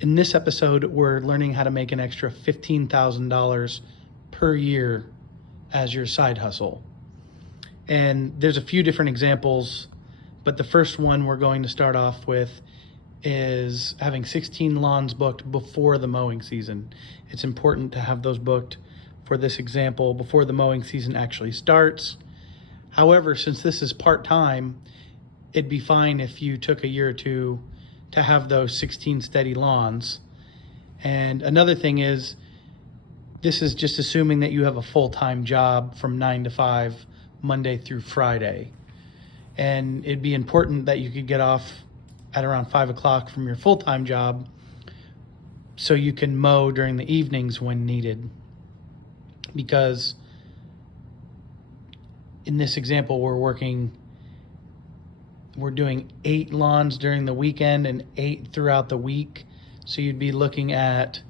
In this episode, we're learning how to make an extra $15,000 per year as your side hustle. And there's a few different examples, but the first one we're going to start off with is having 16 lawns booked before the mowing season. It's important to have those booked for this example before the mowing season actually starts. However, since this is part-time, it'd be fine if you took a year or two to have those 16 steady lawns. And another thing is, this is just assuming that you have a full-time job from 9 to 5, Monday through Friday. And it'd be important that you could get off at around 5 o'clock from your full-time job so you can mow during the evenings when needed. Because in this example, we're doing 8 lawns during the weekend and 8 throughout the week. So you'd be looking at,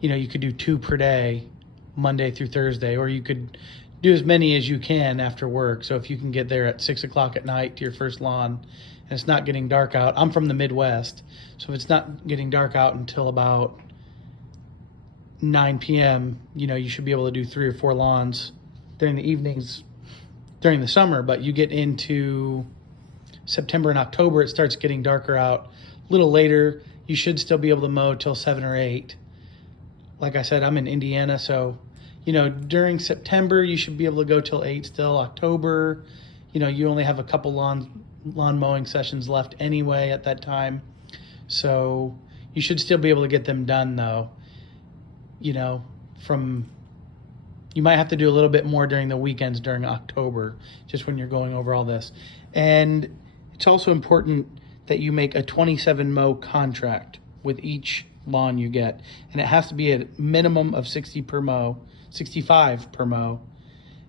you could do 2 per day, Monday through Thursday, or you could do as many as you can after work. So if you can get there at 6 o'clock at night to your first lawn and it's not getting dark out, I'm from the Midwest, so if it's not getting dark out until about 9 p.m., you should be able to do 3 or 4 lawns during the evenings during the summer. But you get into September and October, it starts getting darker out. A little later, you should still be able to mow till 7 or 8. Like I said, I'm in Indiana, so during September you should be able to go till 8 still. October, you only have a couple lawn mowing sessions left anyway at that time, so you should still be able to get them done though. You might have to do a little bit more during the weekends during October, just when you're going over all this. And it's also important that you make a 27 mow contract with each lawn you get. And it has to be a minimum of 65 per mow.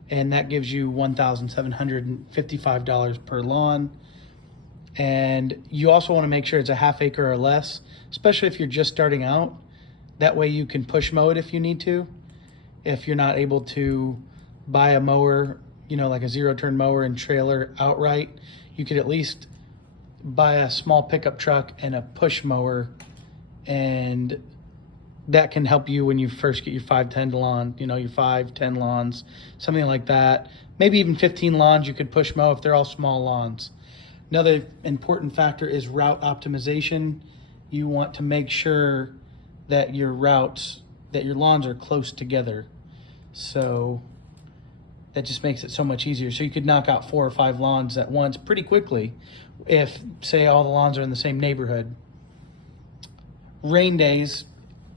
And that gives you $1,755 per lawn. And you also want to make sure it's a half acre or less, especially if you're just starting out. That way you can push mow it if you need to. If you're not able to buy a mower, like a 0-turn mower and trailer outright, you could at least buy a small pickup truck and a push mower, and that can help you when you first get your 5-10 lawn, your 5-10 lawns, something like that. Maybe even 15 lawns you could push mow if they're all small lawns. Another important factor is route optimization. You want to make sure that your lawns are close together. So that just makes it so much easier. So you could knock out 4 or 5 lawns at once pretty quickly if, say, all the lawns are in the same neighborhood. Rain days,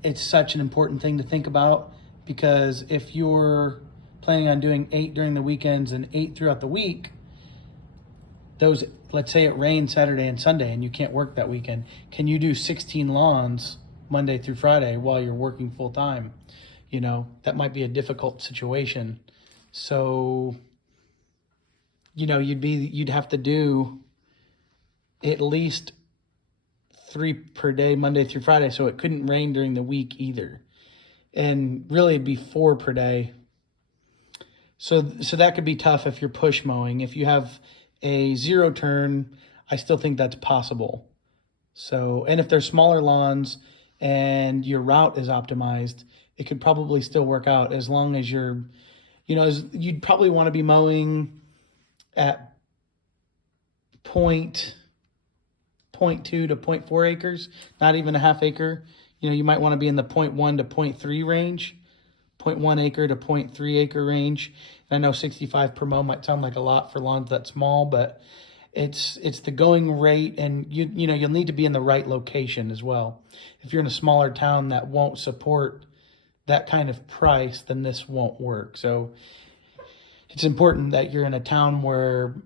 it's such an important thing to think about, because if you're planning on doing 8 during the weekends and 8 throughout the week, let's say it rains Saturday and Sunday and you can't work that weekend, can you do 16 lawns Monday through Friday while you're working full time? That might be a difficult situation. So, you'd have to do at least 3 per day, Monday through Friday. So it couldn't rain during the week either. And really it'd be 4 per day. So that could be tough if you're push mowing. If you have a 0-turn, I still think that's possible. So, and if there's smaller lawns and your route is optimized, it could probably still work out, as long as you're, you'd probably want to be mowing at 0.2 to 0.4 acres, not even a half acre. You might want to be in the 0.1 to 0.3 range, 0.1 acre to 0.3 acre range. And I know 65 per mow might sound like a lot for lawns that small, but it's the going rate, and you'll need to be in the right location as well. If you're in a smaller town that won't support that kind of price, then this won't work. So it's important that you're in a town where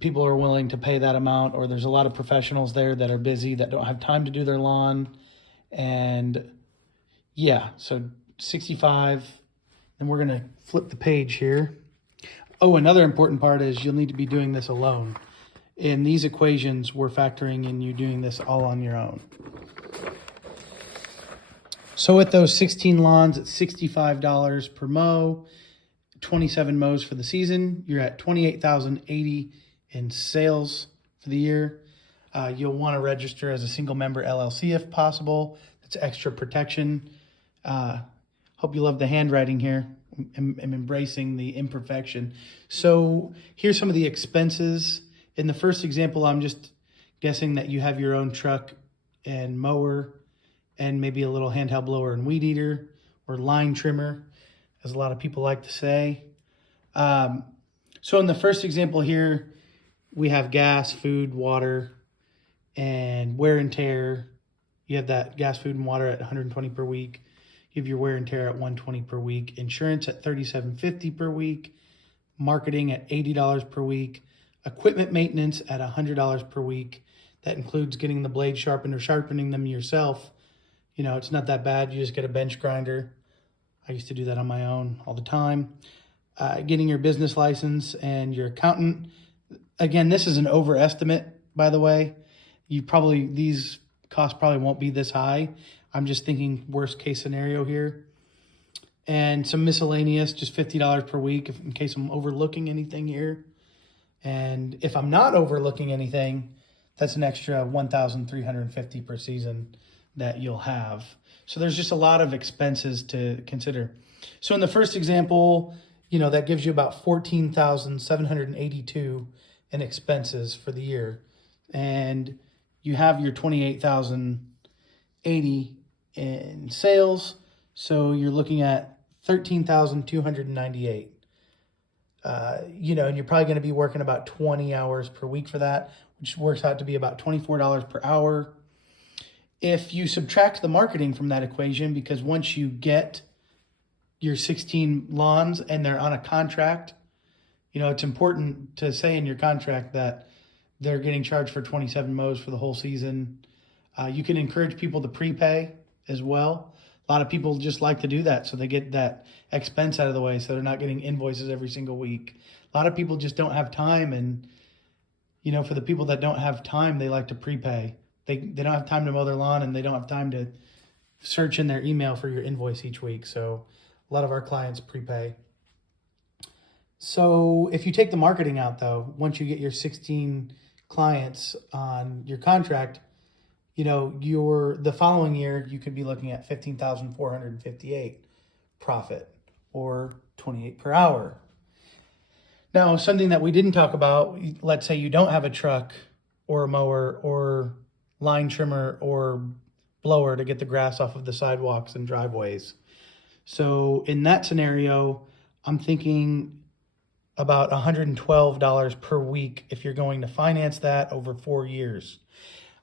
people are willing to pay that amount, or there's a lot of professionals there that are busy, that don't have time to do their lawn. And yeah, so 65, and we're going to flip the page here. Oh, another important part is you'll need to be doing this alone. In these equations, we're factoring in you doing this all on your own. So with those 16 lawns at $65 per mow, 27 mows for the season, you're at $28,080 in sales for the year. You'll want to register as a single member LLC if possible. That's extra protection. Hope you love the handwriting here. I'm embracing the imperfection. So here's some of the expenses. In the first example, I'm just guessing that you have your own truck and mower and maybe a little handheld blower and weed eater or line trimmer, as a lot of people like to say. So in the first example here, we have gas, food, water, and wear and tear. You have that gas, food, and water at $120 per week. You have your wear and tear at $120 per week. Insurance at $37.50 per week. Marketing at $80 per week. Equipment maintenance at $100 per week. That includes getting the blade sharpened or sharpening them yourself. You know, it's not that bad. You just get a bench grinder. I used to do that on my own all the time. Getting your business license and your accountant. Again, this is an overestimate, by the way. These costs probably won't be this high. I'm just thinking worst case scenario here. And some miscellaneous, just $50 per week in case I'm overlooking anything here. And if I'm not overlooking anything, that's an extra $1,350 per season that you'll have. So there's just a lot of expenses to consider. So in the first example, that gives you about $14,782 in expenses for the year. And you have your $28,080 in sales. So you're looking at $13,298. And you're probably going to be working about 20 hours per week for that, which works out to be about $24 per hour. If you subtract the marketing from that equation, because once you get your 16 lawns and they're on a contract, it's important to say in your contract that they're getting charged for 27 mows for the whole season. You can encourage people to prepay as well. A lot of people just like to do that, so they get that expense out of the way, so they're not getting invoices every single week. A lot of people just don't have time, and for the people that don't have time, they like to prepay. They don't have time to mow their lawn, and they don't have time to search in their email for your invoice each week. So a lot of our clients prepay. So if you take the marketing out, though, once you get your 16 clients on your contract, the following year, you could be looking at $15,458 profit, or $28 per hour. Now, something that we didn't talk about, let's say you don't have a truck or a mower or line trimmer or blower to get the grass off of the sidewalks and driveways. So in that scenario, I'm thinking about $112 per week if you're going to finance that over 4 years.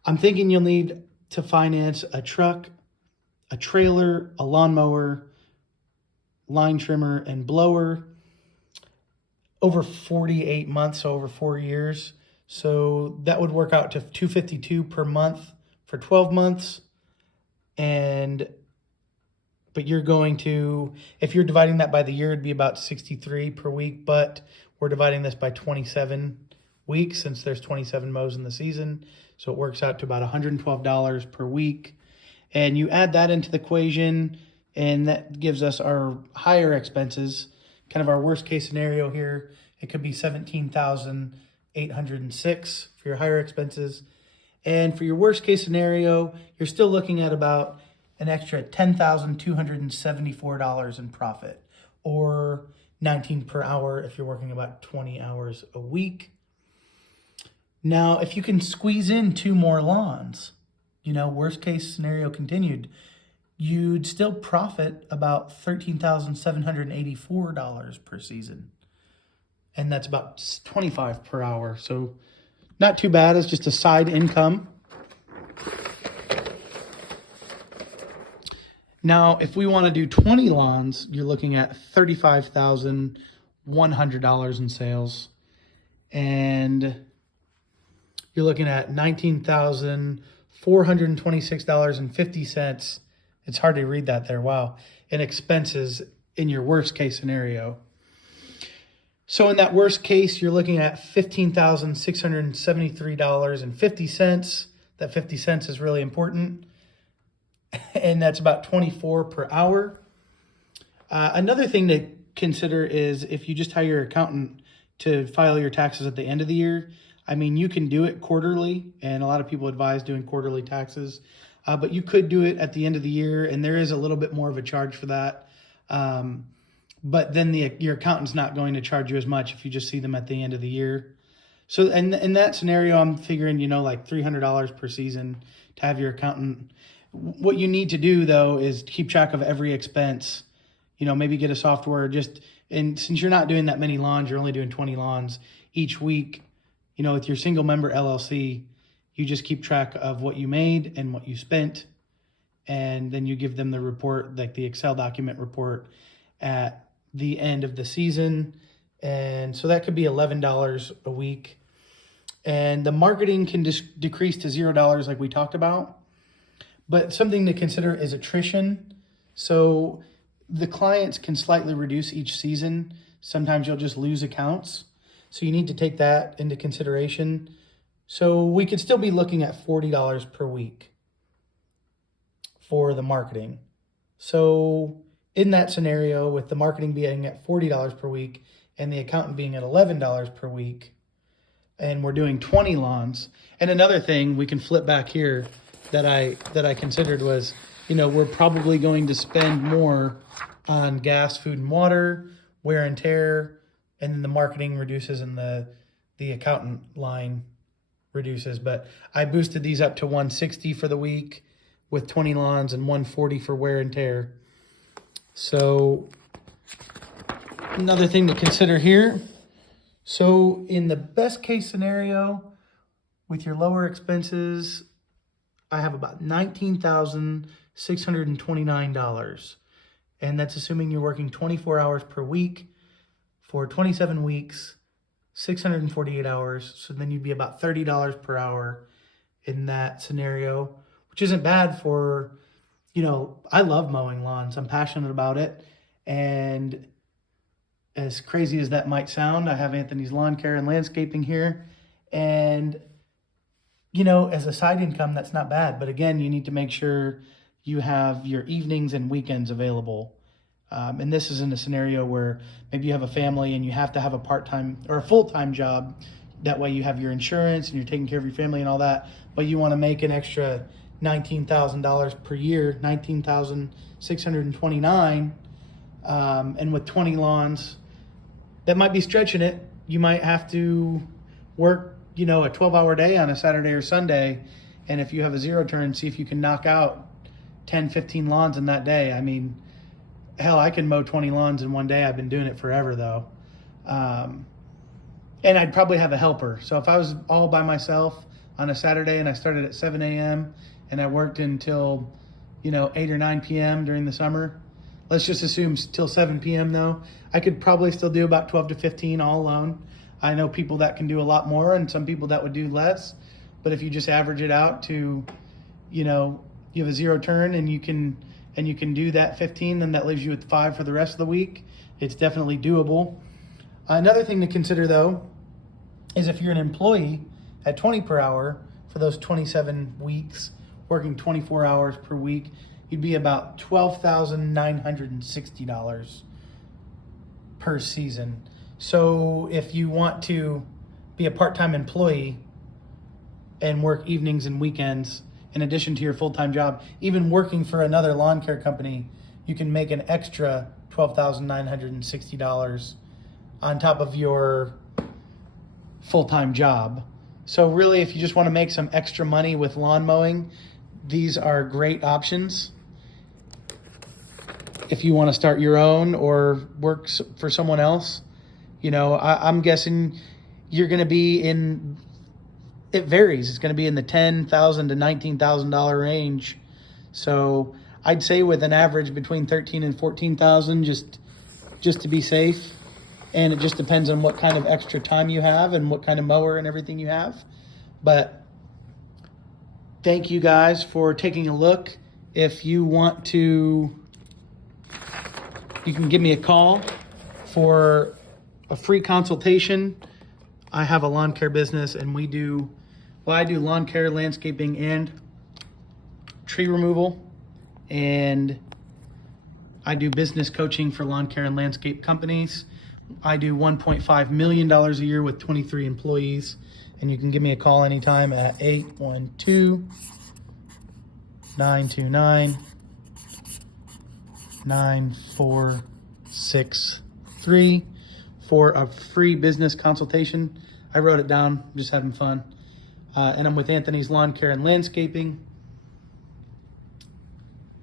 I'm thinking you'll need to finance a truck, a trailer, a lawnmower, line trimmer, and blower over 48 months, so over 4 years. So that would work out to $252 per month for 12 months. But you're going to, if you're dividing that by the year, it'd be about $63 per week, but we're dividing this by 27 weeks since there's 27 mows in the season. So it works out to about $112 per week. And you add that into the equation, and that gives us our higher expenses, kind of our worst case scenario here. It could be $17,806 for your higher expenses. And for your worst case scenario, you're still looking at about an extra $10,274 in profit, or $19 per hour if you're working about 20 hours a week. Now, if you can squeeze in 2 more lawns, worst case scenario continued, you'd still profit about $13,784 per season. And that's about $25 per hour. So not too bad. It's just a side income. Now, if we want to do 20 lawns, you're looking at $35,100 in sales. And you're looking at $19,426.50. It's hard to read that there. Wow. In expenses in your worst case scenario. So in that worst case, you're looking at $15,673.50. That 50 cents is really important. And that's about $24 per hour. Another thing to consider is if you just hire your accountant to file your taxes at the end of the year, I mean, you can do it quarterly, and a lot of people advise doing quarterly taxes, but you could do it at the end of the year, and there is a little bit more of a charge for that. But then your accountant's not going to charge you as much if you just see them at the end of the year. So in that scenario, I'm figuring, like $300 per season to have your accountant. What you need to do, though, is keep track of every expense. Maybe get a software and since you're not doing that many lawns, you're only doing 20 lawns each week, with your single member LLC, you just keep track of what you made and what you spent. And then you give them the report, like the Excel document report at the end of the season. And so that could be $11 a week. And the marketing can decrease to $0 like we talked about. But something to consider is attrition. So the clients can slightly reduce each season. Sometimes you'll just lose accounts. So you need to take that into consideration. So we could still be looking at $40 per week for the marketing. So in that scenario, with the marketing being at $40 per week and the accountant being at $11 per week, and we're doing 20 lawns. And another thing we can flip back here that I considered was, we're probably going to spend more on gas, food, and water, wear and tear, and then the marketing reduces and the accountant line reduces. But I boosted these up to $160 for the week with 20 lawns and $140 for wear and tear. So another thing to consider here. So in the best case scenario, with your lower expenses, I have about $19,629. And that's assuming you're working 24 hours per week for 27 weeks, 648 hours. So then you'd be about $30 per hour in that scenario, which isn't bad for, I love mowing lawns. I'm passionate about it. And as crazy as that might sound, I have Anthony's Lawn Care and Landscaping here. And, as a side income, that's not bad. But again, you need to make sure you have your evenings and weekends available. And this is in a scenario where maybe you have a family and you have to have a part-time or a full-time job. That way you have your insurance and you're taking care of your family and all that. But you want to make an extra $19,000 per year, $19,629. And with 20 lawns, that might be stretching it. You might have to work, a 12-hour day on a Saturday or Sunday. And if you have a zero turn, see if you can knock out 10, 15 lawns in that day. I mean, hell, I can mow 20 lawns in one day. I've been doing it forever, though. And I'd probably have a helper. So if I was all by myself on a Saturday and I started at 7 a.m. and I worked until, 8 or 9 p.m. during the summer, let's just assume till 7 p.m. though, I could probably still do about 12 to 15 all alone. I know people that can do a lot more and some people that would do less. But if you just average it out to, you have a zero turn and you can do that 15, then that leaves you with 5 for the rest of the week. It's definitely doable. Another thing to consider, though, is if you're an employee at 20 per hour for those 27 weeks, working 24 hours per week, you'd be about $12,960 per season. So if you want to be a part-time employee and work evenings and weekends in addition to your full-time job, even working for another lawn care company, you can make an extra $12,960 on top of your full-time job. So really, if you just want to make some extra money with lawn mowing, these are great options. If you want to start your own or work for someone else, I'm guessing you're going to be in, it varies. It's going to be in the $10,000 to $19,000 range. So I'd say with an average between $13,000 and $14,000, just to be safe. And it just depends on what kind of extra time you have and what kind of mower and everything you have. But thank you guys for taking a look. If you want to, you can give me a call for a free consultation. I have a lawn care business and I do lawn care, landscaping, and tree removal. And I do business coaching for lawn care and landscape companies. I do $1.5 million a year with 23 employees. And you can give me a call anytime at 812-929-9463 for a free business consultation. I wrote it down, just having fun. And I'm with Anthony's Lawn Care and Landscaping.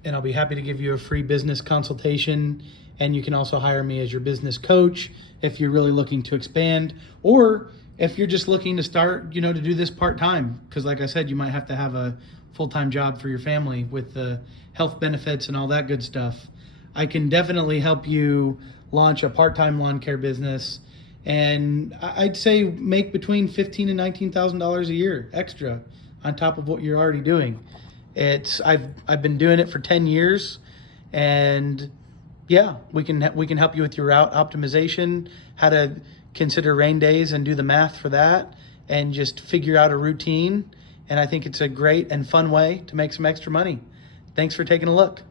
And I'll be happy to give you a free business consultation. And you can also hire me as your business coach if you're really looking to expand, or if you're just looking to start, to do this part-time. Because like I said, you might have to have a full-time job for your family with the health benefits and all that good stuff. I can definitely help you launch a part-time lawn care business. And I'd say make between $15,000 and $19,000 a year extra on top of what you're already doing. I've been doing it for 10 years, and yeah, we can help you with your route optimization, how to consider rain days and do the math for that, and just figure out a routine. And I think it's a great and fun way to make some extra money. Thanks for taking a look.